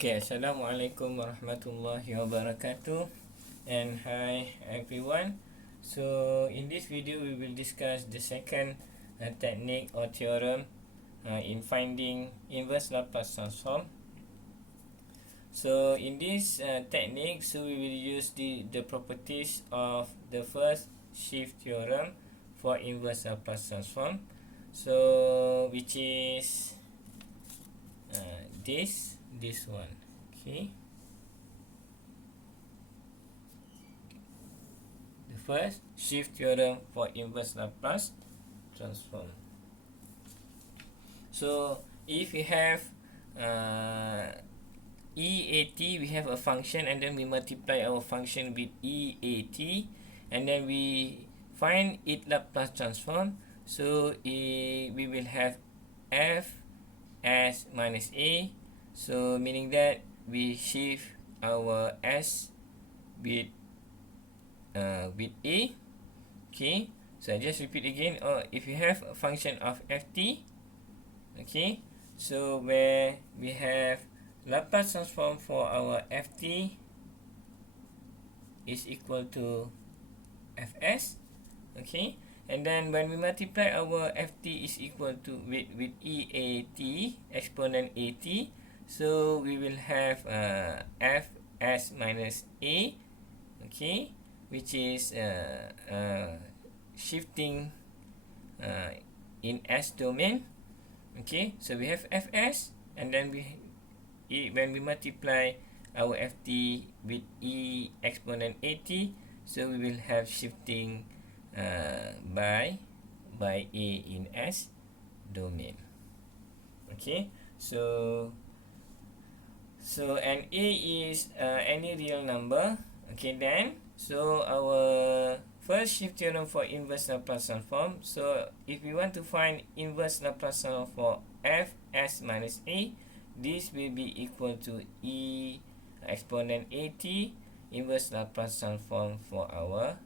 Okay, Assalamualaikum warahmatullahi wabarakatuh, and hi everyone. So in this video we will discuss the second technique or theorem in finding inverse Laplace transform. So in this technique, so we will use the properties of the first shift theorem for inverse Laplace transform. So which is this one. Okay, the first shift theorem for inverse Laplace transform. So if we have EAT, we have a function, and then we multiply our function with EAT, and then we find its Laplace transform. So we will have f s minus a. So meaning that we shift our s with a. Okay, so I just repeat again. If you have a function of ft, okay, so where we have Laplace transform for our ft is equal to fs, okay, and then when we multiply our ft is equal to with EAT, exponent AT, so we will have fs minus a, okay, which is shifting in S domain. Okay, so we have fs, and then when we multiply our ft with e exponent AT, so we will have shifting by a in S domain. Okay, so and a is any real number. Okay, then so our first shift theorem for inverse Laplace transform. So if we want to find inverse Laplace transform for fs minus a, this will be equal to e exponent AT inverse Laplace transform for our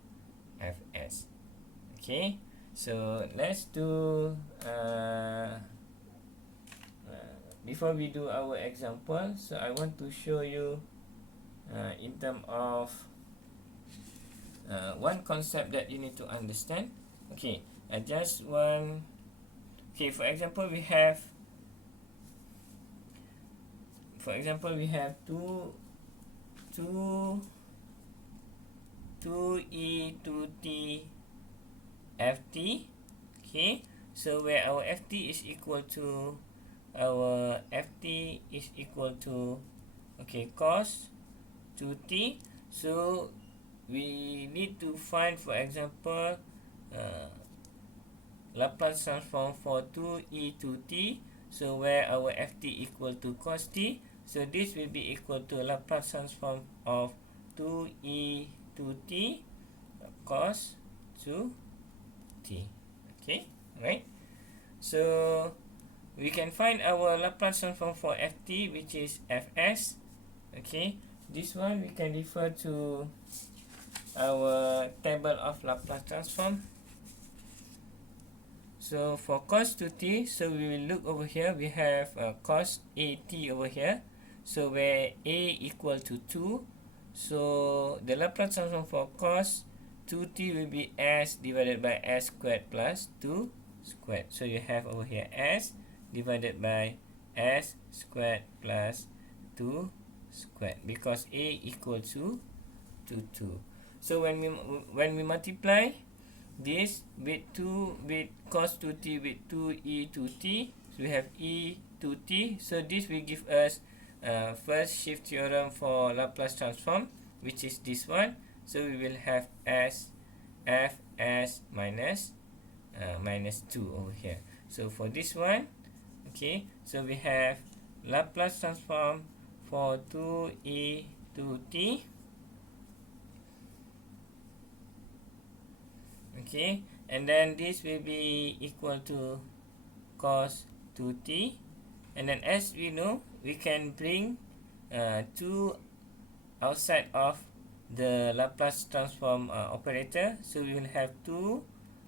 fs. Okay, so let's do before we do our example, so I want to show you in terms of one concept that you need to understand. Okay, I just want, okay, for example we have 2e 2t ft. Okay, so where our ft is equal to okay, cos 2t. So we need to find, for example, Laplace transform for 2e 2t. So where our ft equal to cos t, so this will be equal to Laplace transform of 2e 2t cos 2t. Okay, right? So we can find our Laplace transform for ft, which is fs. Okay, this one we can refer to our table of Laplace transform. So for cos 2t, so we will look over here. We have cos AT over here. So where a equal to 2, so the Laplace transform for cos 2t will be s divided by s squared plus 2 squared. So you have over here s divided by s squared plus 2 squared, because a equal to 2. So when we multiply this with cos 2t with 2e 2t, so we have e 2t. So this will give us first shift theorem for Laplace transform, which is this one. So we will have fs minus 2 over here. So for this one, okay, so we have Laplace transform for 2e 2t. Okay, and then this will be equal to cos 2t, and then as we know, we can bring 2 outside of the Laplace transform operator. So we will have 2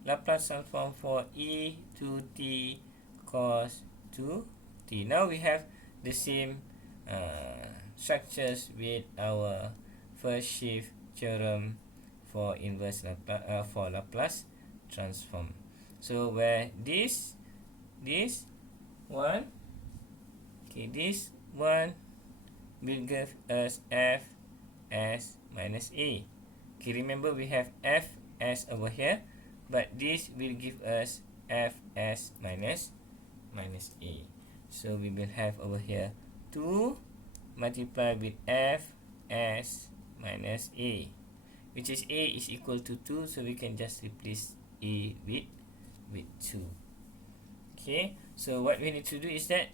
Laplace transform for e 2t cos 2t. Now we have the same structures with our first shift theorem for inverse Laplace transform. So where this one, okay, this one will give us f s minus a. Okay, remember we have f s over here, but this will give us f s minus a. So we will have over here 2 multiplied with f s minus a, which is a is equal to 2, so we can just replace a with 2. Okay, so what we need to do is that,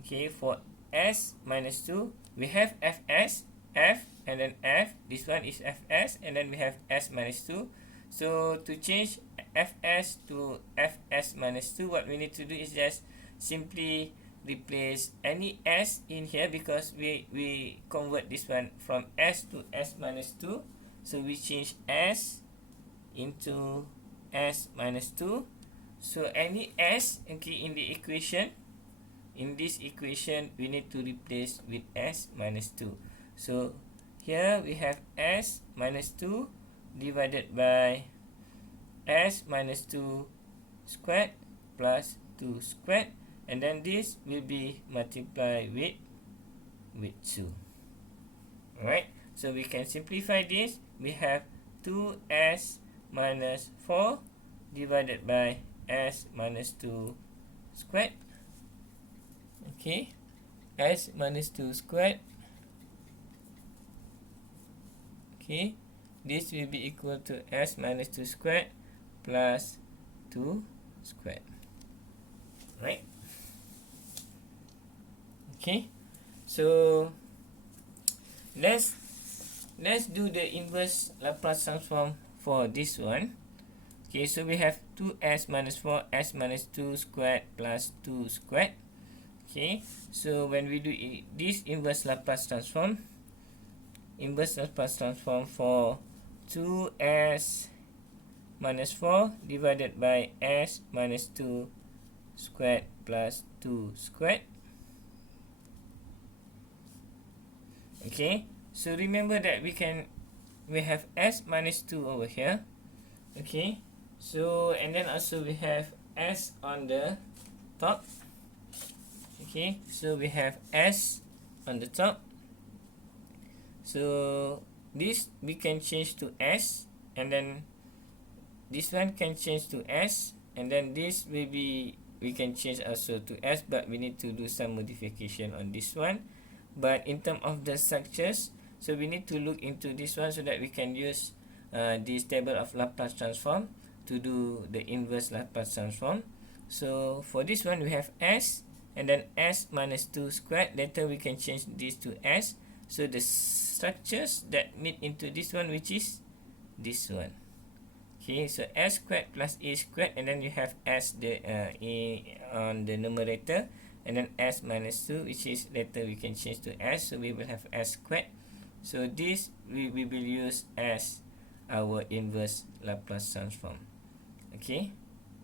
okay, for s minus 2, we have fs, f, and then f. This one is fs, and then we have s minus 2. So to change fs to fs minus 2, what we need to do is just simply replace any s in here, because we convert this one from s to s minus 2. So we change s into s minus 2. So any s, okay, in the equation, in this equation, we need to replace with s minus 2. So here we have s minus 2 divided by s minus 2 squared plus 2 squared, and then this will be multiplied with 2. Alright, so we can simplify this. We have 2s minus 4 divided by s minus 2 squared. Okay, s minus 2 squared. Okay, this will be equal to s minus 2 squared plus 2 squared. Right? Okay, so let's do the inverse Laplace transform for this one. Okay, so we have 2s minus 4 s minus 2 squared plus 2 squared. Okay, so when we do this inverse Laplace transform for 2s minus 4 divided by s minus 2 squared plus 2 squared. Okay, so remember that we have s minus 2 over here. Okay, so and then also we have s on the top. Okay, so we have s on the top. So this we can change to s, and then this one can change to s, and then this maybe we can change also to s, but we need to do some modification on this one. But in terms of the structures, so we need to look into this one so that we can use this table of Laplace transform to do the inverse Laplace transform. So for this one we have s, and then s minus 2 squared. Later we can change this to s. So the structures that meet into this one, which is this one. Okay, so s squared plus a squared, and then you have s the a on the numerator, and then s minus 2, which is later we can change to s, so we will have s squared. So this we will use as our inverse Laplace transform. Okay,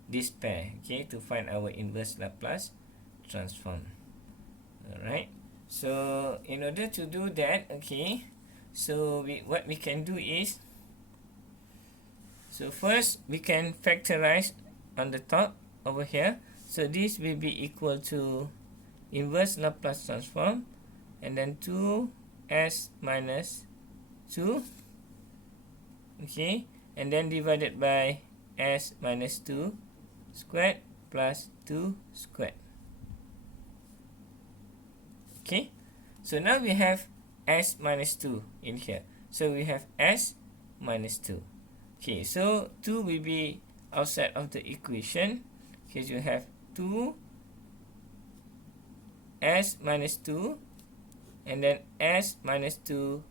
this pair, okay, to find our inverse Laplace transform. Alright, so in order to do that, okay, so what we can do is, so first we can factorize on the top over here. So this will be equal to inverse Laplace transform, and then 2s minus 2, okay, and then divided by s minus 2 squared plus 2 squared. Okay, so now we have s minus 2 in here. So we have s minus 2. Okay, so 2 will be outside of the equation, because you have 2 s minus 2, and then s minus 2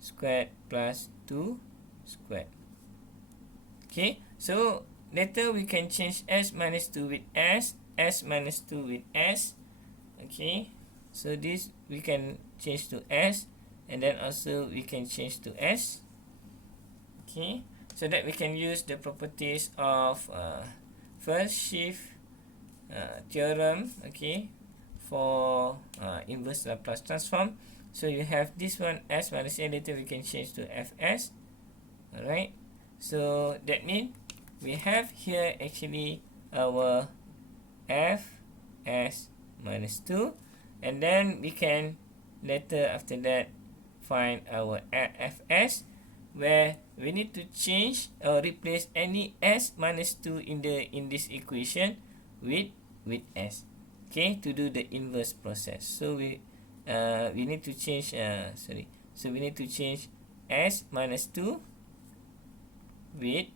squared plus 2 squared. Okay, so later we can change s minus 2 with s minus 2 with s. Okay, so this we can change to s, and then also we can change to s. Okay, so that we can use the properties of first shift theorem, okay, for inverse Laplace transform. So you have this one s minus a, later we can change to fs. Alright, so that means we have here actually our fs minus 2, and then we can later after that find our fs, where we need to change or replace any s minus 2 in this equation with s, okay, to do the inverse process. So we need to change so we need to change s minus 2 with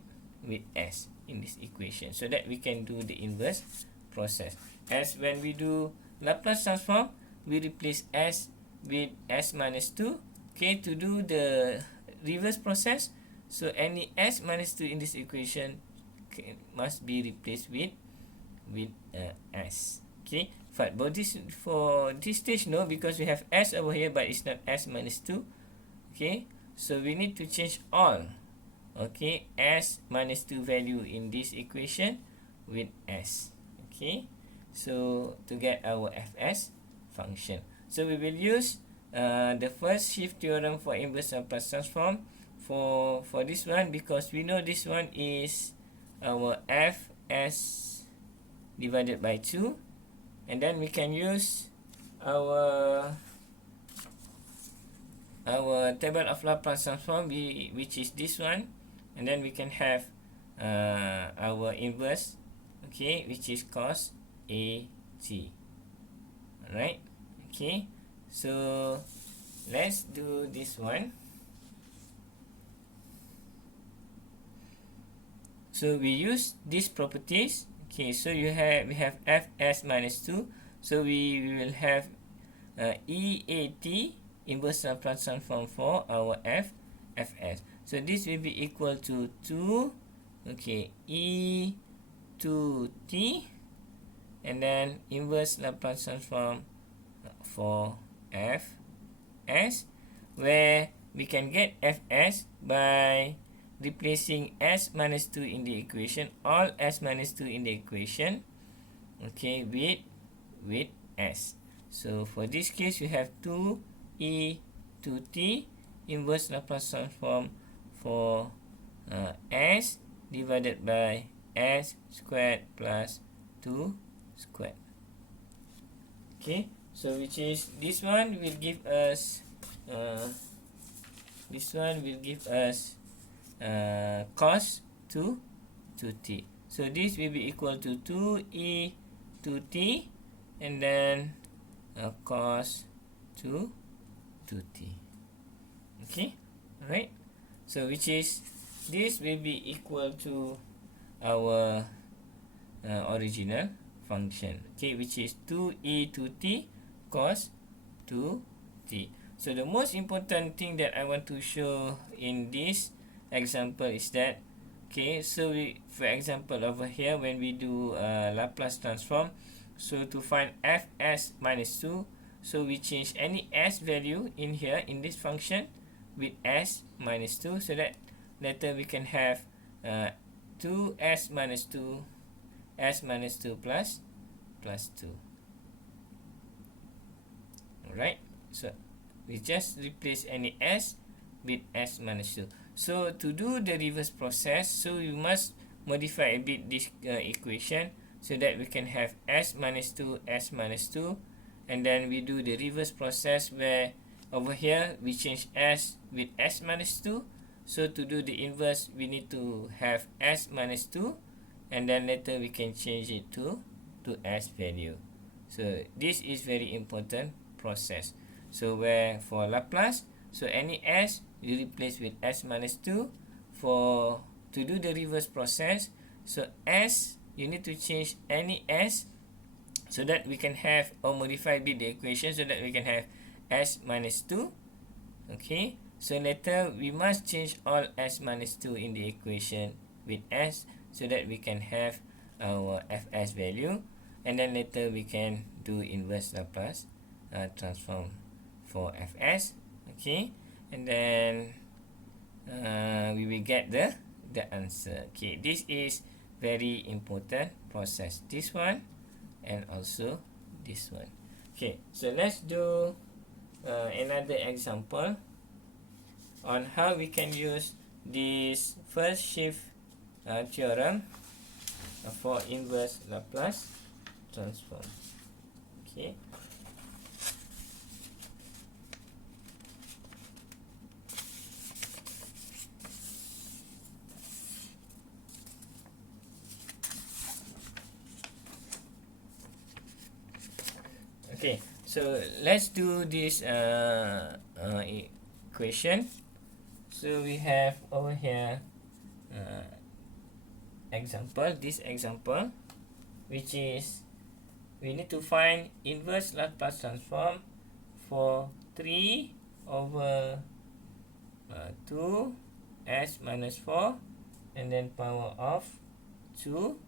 s in this equation, so that we can do the inverse process. As when we do Laplace transform, we replace s with s minus 2, okay, to do the reverse process. So any s minus 2 in this equation must be replaced with s, okay. But for this stage, no, because we have s over here but it's not s minus 2, okay. So we need to change all, okay, s minus 2 value in this equation with s, okay, so to get our fs function. So we will use the first shift theorem for inverse Laplace transform for this one, because we know this one is our fs divided by 2, and then we can use our table of Laplace transform, which is this one, and then we can have our inverse, okay, which is cos at. Alright, okay, so let's do this one. So we use these properties, okay. So we have fs minus 2, so we will have EAT, inverse Laplace transform for our fs. So this will be equal to 2, okay, e to t, and then inverse Laplace transform for fs, where we can get fs by replacing s minus 2 in the equation, all s minus 2 in the equation, okay, with s. So for this case, you have 2e to t, inverse Laplace transform for s divided by s squared plus 2 squared, okay. So which is this one will give us cos 2 to t. So this will be equal to 2e to t, and then cos 2 to t, okay. Alright, so which is this will be equal to our original function, okay, which is 2e to t cos 2t. So the most important thing that I want to show in this example is that, okay, so we, for example over here, when we do Laplace transform, so to find fs minus 2, so we change any s value in here in this function with s minus 2, so that later we can have 2s minus 2 s minus 2 plus 2. Alright, so we just replace any s with s minus 2. So to do the reverse process, so we must modify a bit this equation, so that we can have s minus 2, s minus 2, and then we do the reverse process, where over here we change s with s minus 2. So to do the inverse, we need to have s minus 2, and then later we can change it to s value. So this is very important process. So where for Laplace, so any s you replace with s minus 2. For to do the reverse process, so s you need to change any s, so that we can have, or modify a bit the equation, so that we can have s minus 2, okay. So later we must change all s minus 2 in the equation with s, so that we can have our fs value, and then later we can do inverse Laplace transform for fs, okay, and then we will get the answer, okay. This is very important process, this one and also this one. Okay, so let's do another example on how we can use this first shift theorem for inverse Laplace transform. Okay. Okay, so let's do this equation. So we have over here this example, which is we need to find inverse Laplace transform for 3 over 2 s minus 4 and then power of 2.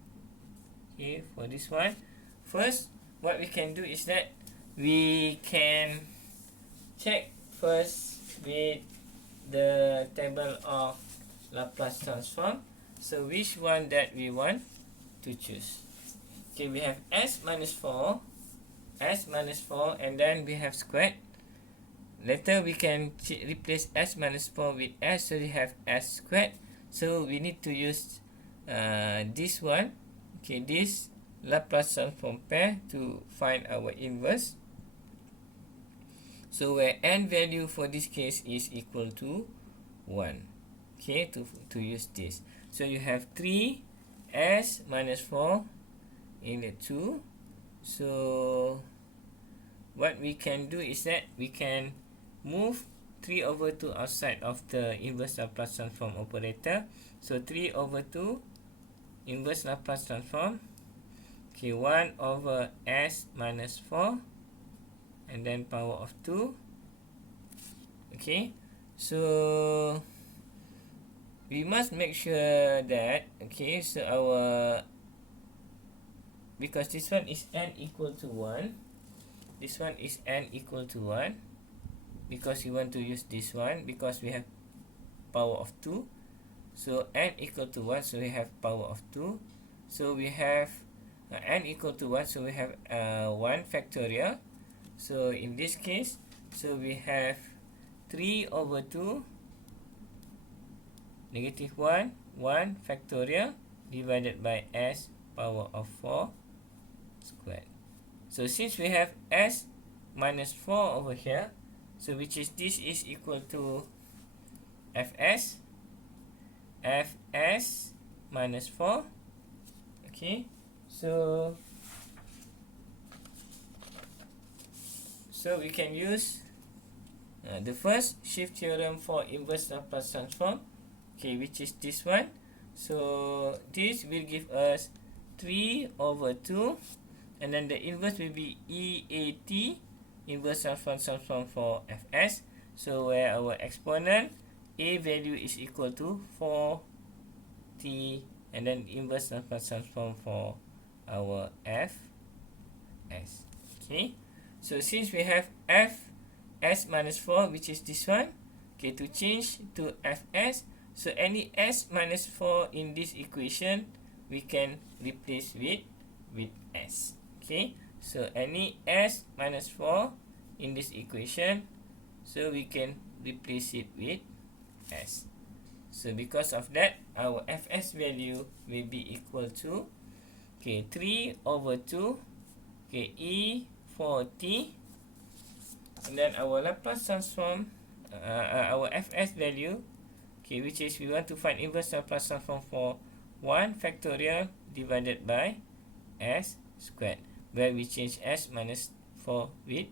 Okay, for this one, first what we can do is that we can check first with the table of Laplace transform. So which one that we want to choose? Okay, we have s minus 4, and then we have squared. Later we can replace s minus 4 with s, so we have s squared. So we need to use this one, okay, this Laplace transform pair to find our inverse. So where n value for this case is equal to 1. Okay, to use this. So you have 3s minus 4 in the 2. So what we can do is that we can move 3 over 2 outside of the inverse Laplace transform operator. So 3 over 2 inverse Laplace transform. Okay, 1 over s minus 4 and then power of 2. Okay, so we must make sure that, okay, so because this one is n equal to 1, this one is n equal to 1, because we want to use this one because we have power of 2. So n equal to 1, so we have power of 2. So we have n equal to 1, so we have 1 factorial. So in this case, so we have 3 over 2 negative 1 factorial divided by s power of 4 squared. So since we have s minus 4 over here, so which is this is equal to fs minus 4. Okay, so we can use the first shift theorem for inverse Laplace transform, okay, which is this one. So this will give us 3 over 2, and then the inverse will be EAT, inverse Laplace transform for fs. So where our exponent a value is equal to 4t, and then inverse Laplace transform for our fs. Okay, so since we have fs minus 4, which is this one, okay, to change to fs, so any s minus 4 in this equation we can replace with s. Okay, so any s minus 4 in this equation, so we can replace it with s. So because of that, our fs value will be equal to, okay, 3 over 2, okay, e 4t, and then our Laplace transform, our fs value, okay, which is we want to find inverse Laplace transform for 1 factorial divided by s squared, where we change s minus 4 with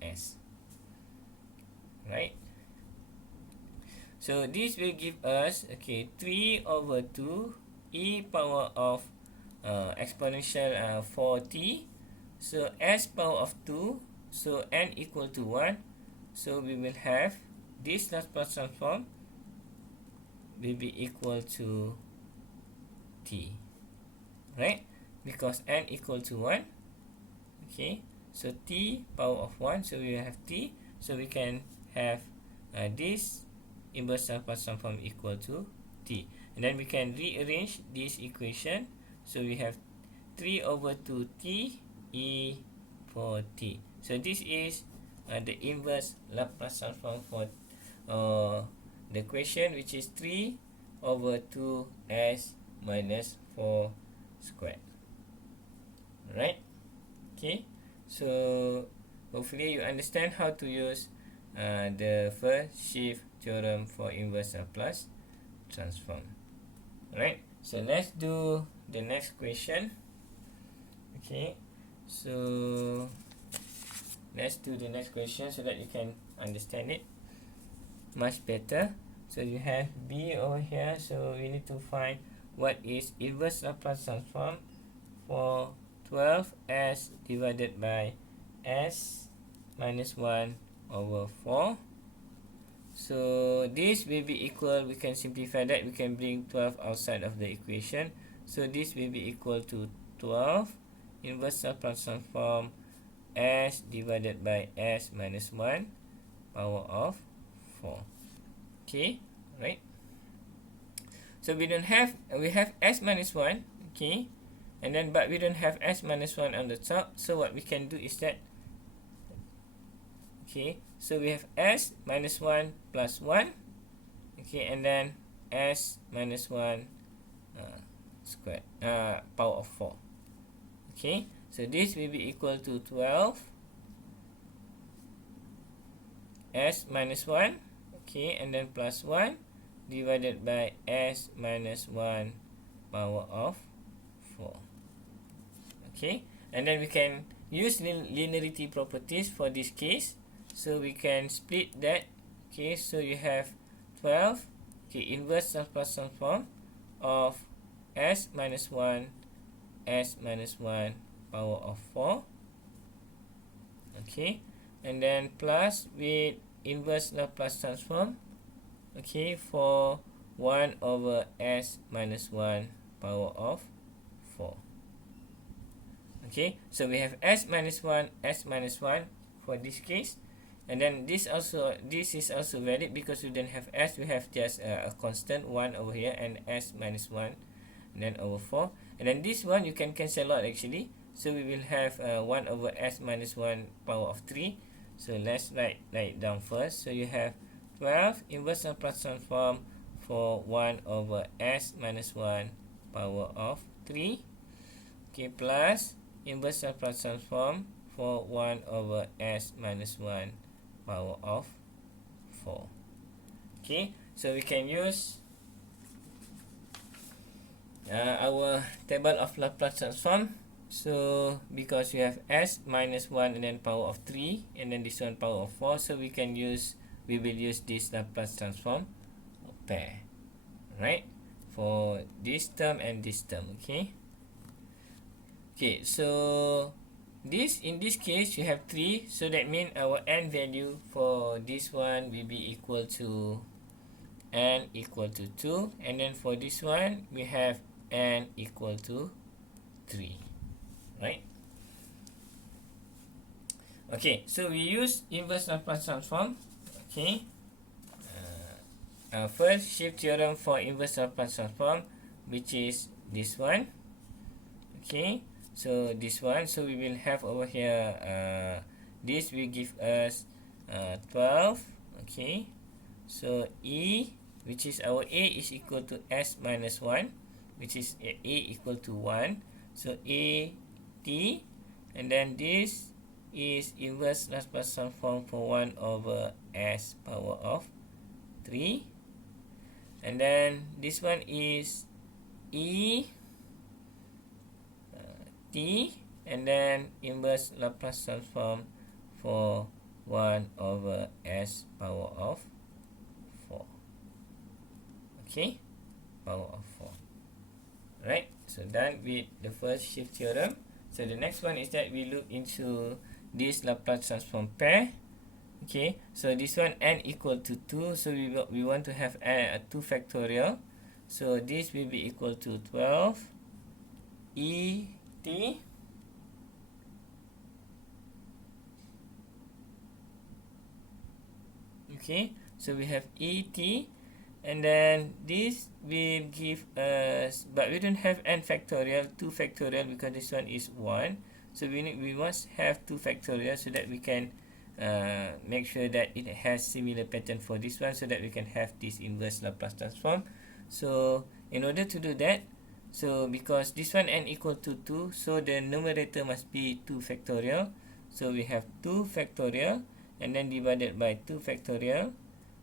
s, right? So this will give us, okay, 3 over 2 e power of exponential 4t, so s power of 2, so n equal to 1, so we will have this Laplace transform will be equal to t, right? Because n equal to 1, okay, so t power of 1, so we have t, so we can have this inverse Laplace transform equal to t, and then we can rearrange this equation. So we have 3 over 2t e for t. So this is the inverse Laplace transform for the equation, which is 3 over 2s minus 4 squared. Right? Okay, so hopefully you understand how to use the first shift theorem for inverse Laplace transform. Right, so let's do the next question. Okay, so let's do the next question so that you can understand it much better. So you have b over here, so we need to find what is inverse Laplace transform for 12s divided by s minus 1 over 4. So this will be equal, we can simplify that, we can bring 12 outside of the equation. So this will be equal to 12 inverse Laplace transform s divided by s minus 1 power of 4. Okay, right? So we have s minus 1, okay, and then but we don't have s minus 1 on the top. So what we can do is that, okay, so we have s minus 1 plus 1, okay, and then s minus 1 squared, power of 4. Okay, so this will be equal to 12 s minus 1, okay, and then plus 1 divided by s minus 1 power of 4. Okay, and then we can use linearity properties for this case. So we can split that. Okay, so you have 12, okay, inverse Laplace transform of s minus 1 s minus 1 power of 4. Okay, and then plus with inverse Laplace transform, okay, for 1 over s minus 1 power of 4. Okay, so we have s minus 1 for this case, and then this is also valid because we don't have s, we have just a constant 1 over here and s minus 1 and then over 4, and then this one you can cancel out actually. So we will have 1 over s minus 1 power of 3. So let's write down first. So you have 12 inverse Laplace transform for 1 over s minus 1 power of 3, okay, plus inverse Laplace transform for 1 over s minus 1 power of 4. Okay, so we can use our table of Laplace transform. So because we have s minus 1 and then power of 3 and then this one power of 4, so we will use this Laplace transform pair, right, for this term and this term. Okay, so in this case you have 3, so that means our n value for this one will be equal to n equal to 2, and then for this one we have n equal to 3, right? Okay, so we use inverse Laplace transform. Okay, first shift theorem for inverse Laplace transform, which is this one. Okay, so this one, so we will have over here this will give us 12. Okay, so e, which is our a, is equal to s minus 1, which is a equal to 1. So a t, and then this is inverse Laplace transform for 1 over s power of 3, and then this one is e t, and then inverse Laplace transform for 1 over s power of 4. Okay, power of 4. Right, so done with the first shift theorem. So the next one is that we look into this Laplace transform pair. Okay, so this one n equal to 2, so we want to have a 2 factorial. So this will be equal to 12 e t okay, so we have et, and then this will give us, but we don't have n factorial, 2 factorial, because this one is 1. So we must have 2 factorial so that we can make sure that it has similar pattern for this one, so that we can have this inverse Laplace transform. So in order to do that, so because this one n equal to 2, so the numerator must be 2 factorial. So we have 2 factorial and then divided by 2 factorial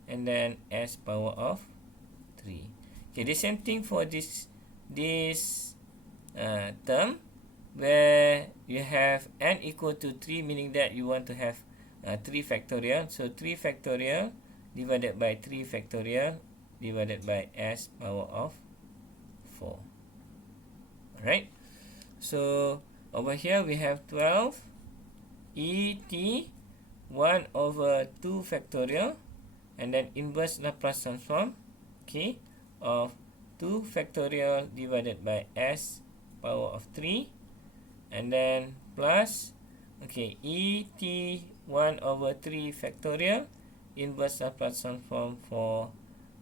and then s power of 3. Okay, the same thing for this term where you have n equal to 3, meaning that you want to have 3 factorial. So 3 factorial divided by 3 factorial divided by s power of 4. Alright, so over here we have 12 et 1 over 2 factorial and then inverse Laplace transform, okay, of 2 factorial divided by s power of 3 and then plus, okay, et 1 over 3 factorial inverse Laplace transform for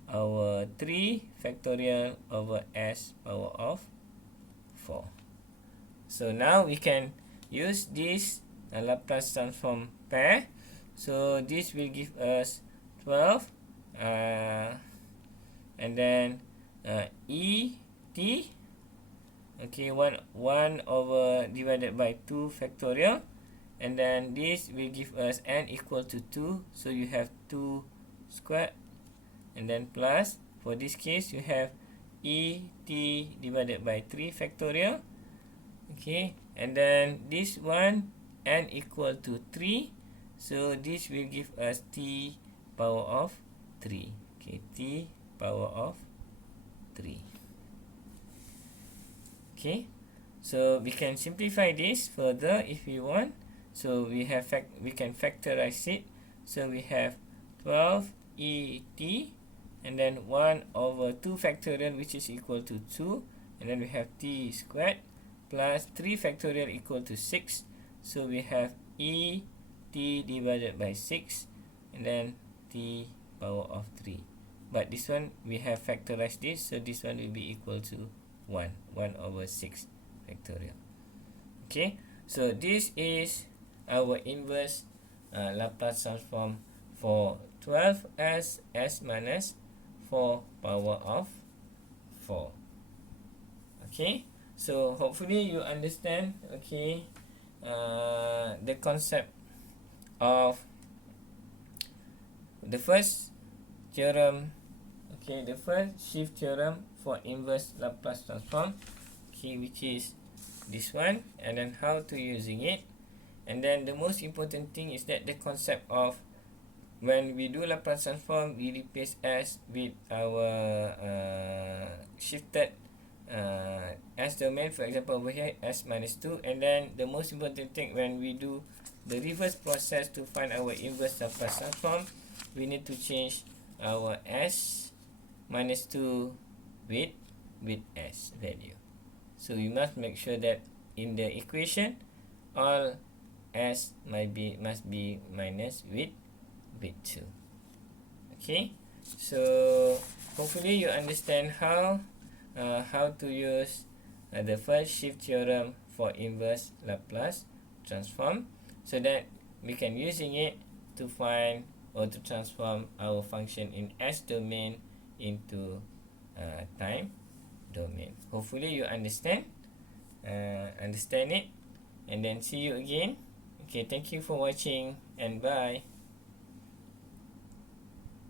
our 3 factorial over s power of 4. So now we can use this Laplace transform pair. So this will give us 12 and then et, okay, 1 over divided by 2 factorial, and then this will give us n equal to 2, so you have 2 squared, and then plus, for this case you have et divided by 3 factorial, okay, and then this one n equal to 3, so this will give us t power of 3, okay, t power of 3. Okay, so we can simplify this further if we want. So we can factorize it. So we have 12 et and then 1 over 2 factorial, which is equal to 2, and then we have t squared plus 3 factorial equal to 6. So we have et divided by 6 and then t power of 3. But this one we have factorized this, so this one will be equal to 1 over 6 factorial. Okay, so this is our inverse Laplace transform for 12s s minus 4 power of 4. Okay, so hopefully you understand, okay, the concept of the first theorem, okay, the first shift theorem for inverse Laplace transform, okay, which is this one, and then how to using it. And then the most important thing is that the concept of when we do Laplace transform, we replace s with our shifted s domain. For example, over here s minus 2, and then the most important thing, when we do the reverse process to find our inverse Laplace transform, we need to change our s minus 2 with s value. So we must make sure that in the equation all s must be minus with 2. Okay, so hopefully you understand how to use the first shift theorem for inverse Laplace transform, so that we can using it to find or to transform our function in s domain into time domain. Hopefully you understand it, and then see you again. Okay, thank you for watching and bye.